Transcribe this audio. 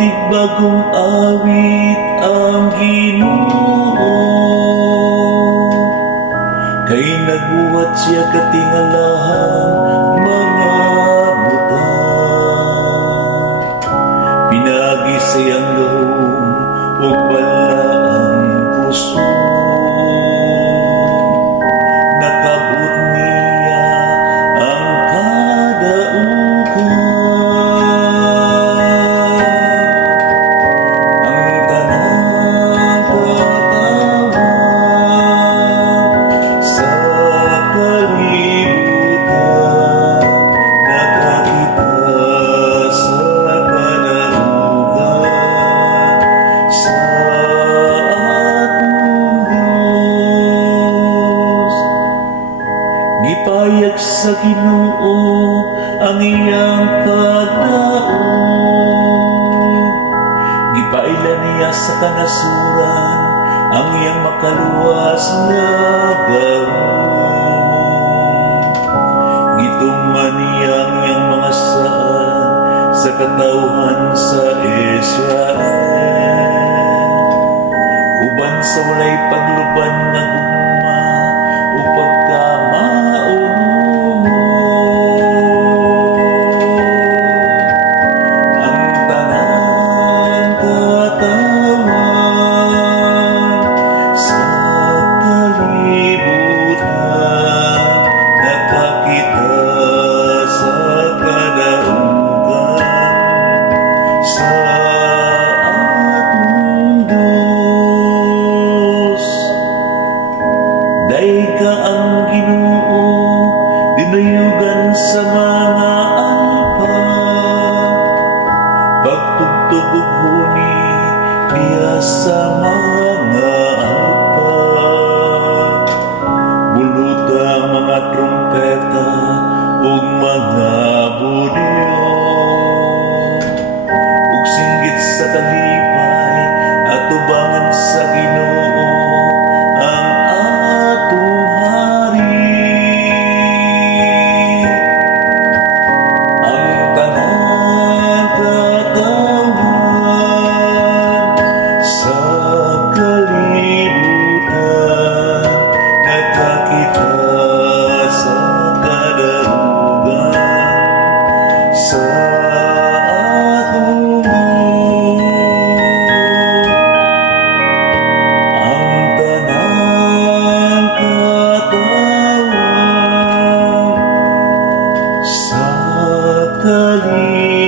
tigbagong awit ang Ginoo, kay nagbuhat siya katingalahang mga butang. Pinagi siyang gahom ug bala ang puso, nakabut niya ang kadaugan. Ang tanan katawa sa kalibutan, nakakita sa kadaugan sa atong Diyos. Gipayag sa Ginoo ang iyang pagdaog, gipaila niya sa kanasuran ang iyang makaluwas nga gahom. Gituman niya ang iyang mga saan sa katawhan sa Israel, uban sa walay pagluban nga gugma o pagkamauno. Ang tanan katawan sa kalibutan, nakakita sa kadaugan sa atong Diyos. Daika ang Ginoo, dinuyugan sa mga alpa, pagtugtog ug huni diha sa mga alpa. Buluta mga trumpeta ug mga budyo, ug singgit sa talipay at tubangan sa Ginoo ang atong Hari. Ang tanan katawan sa kalibutan, nakakita sa kadaugan sa atong Diyos. Ang tanan katawan sa kalibutan,